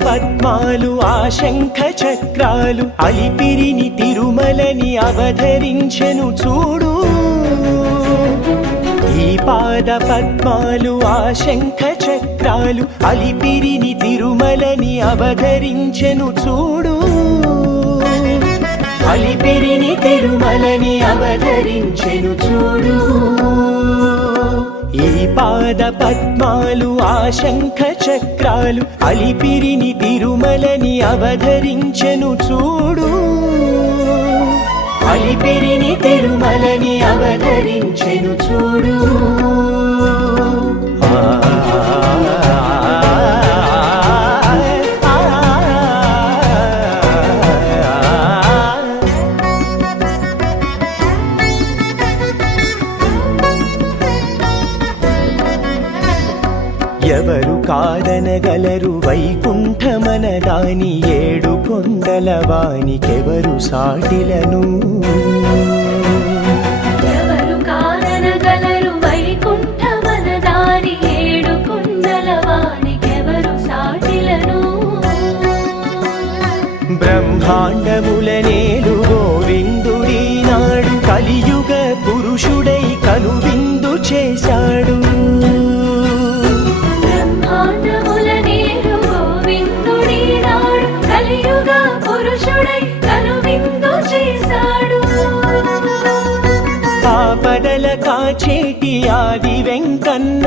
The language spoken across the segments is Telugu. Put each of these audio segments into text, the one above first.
పద్మాలు ఆ శంఖ చక్రాలు అలిపిరిని తిరుమలని అవధరించెను చూడు. ఈ పాద పద్మాలు ఆ శంఖ చక్రాలు అలిపిరిని తిరుమలని అవధరించెను చూడు. అలిపిరిని తిరుమలని అవధరించెను చూడు. ఈ పాద పద్మాలు ఆ శంఖ చక్రాలు అలిపిరిని తిరుమలని అవధరించెను చూడు. అలిపిరిని తిరుమలని అవధరించెను చూడు. ఎవరు కాదనగలరు వైకుంఠమన దాని ఏడు కొండల వానికెవరు సాటిలను. ఎవరు కాదనగలరు వైకుంఠమన దాని ఏడు కొండల వానికెవరు సాటిలను. బ్రహ్మాండములనేలు గోవిందుడి నాడు కలియుగ పురుషుడై కనువిందు చేశాడు. ఆపదల కాచేటి ఆది వెంకన్న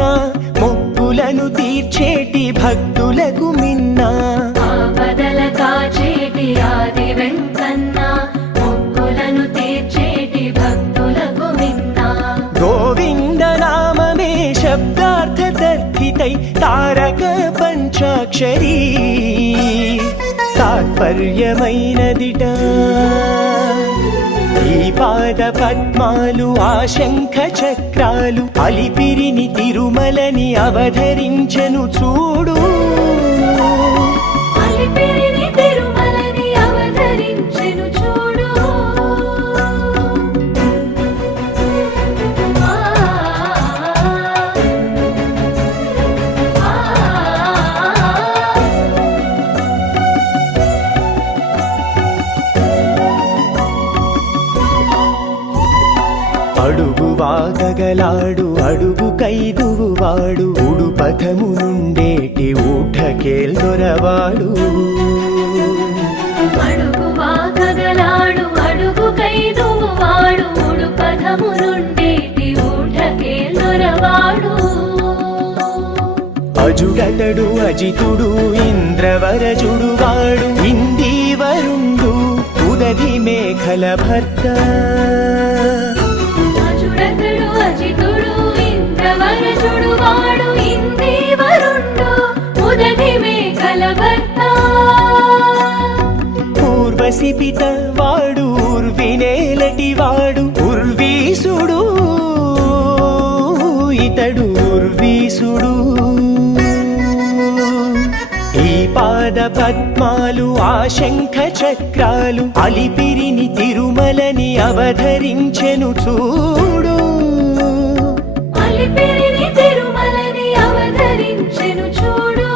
మొక్కులను తీర్చేటి భక్తులకు మిన్నా. ఆపదల కాచేటి ఆది వెంకన్న మొక్కులను తీర్చేటి భక్తులకు మిన్నా. గోవింద నామమే శబ్దార్థతర్ధితై తారక పంచాక్షరీ తాత్పర్యమైనదిట. ఈ పాద పద్మాలు ఆ శంఖ చక్రాలు అలిపిరిని తిరుమలని అవధరించెను చూడు. అలిపిరిని తిరుమలని అవధరించెను చూడు. అడుగు వాగగలాడు అడుగు కైదువు వాడు ఉడుపథము నుండేటి ఊఠకేల్దొరవాడు. అడుగు వాగగలాడు అడుగు కైదువు వాడు ఉడుపథము నుండేటి ఊఠకేల్దొరవాడు. అజుడతడు అజితుడు ఇంద్రవరజుడు వాడు ఇందీవరుండు ఉదధి మేఖల భర్త. అజుడతడు అజితుడు ఇంద్రవరజుడు వాడు ఇందీవరుండు ఉదధి మేఖల భర్త. పూర్వసిపిత వాడు ఉర్వినేలటి వాడు ఉర్వీసుడు ఇతడు ఉర్వీసుడు. ఈ పాద పద్మాలు ఆ శంఖ చక్రాలు అలిపిరిని తిరుమలని అవధరించెను చూడు. అలిపిరిని తిరుమలని అవధరించెను చూడు.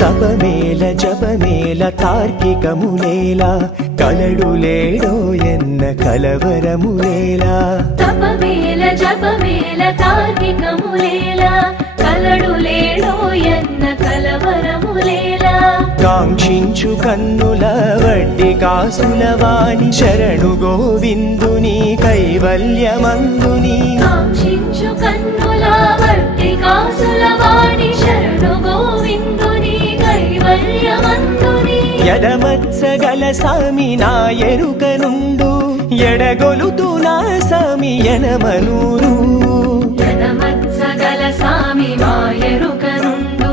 తపమేల జపమేల తార్కికములేలా కలడులేడో ఎన్న కలవరములేలా. తపమేల జపమేల తార్కికములేలా కలడులేడో ఎన్న కలవరములేలా. కాంక్షించు కన్నుల వడ్డి కాసుల వాణి శరణు గోవిందుని కైవల్యమందుని. కాంక్షించు కన్నుల వడ్డి కాసుల వాణి శరణు గోవిందుని కైవల్యమందుని. ఎడమత్సగల సామి నా ఎరుకనుండు ఎడగొలుతు నా సామి ఎనమనూరు. ఎడమత్సగల సామి మా ఎరుకనుండు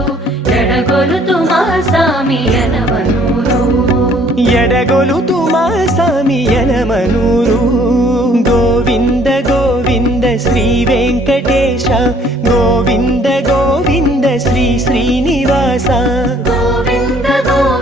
ఎడగొలుతు మా సామి ఎనమనూరు. ఎడగొలుతు మా సామి ఎనమనూరు. గోవింద గోవింద శ్రీ వెంకటేశ గోవింద గోవింద శ్రీ శ్రీనివాస గోవింద గోవింద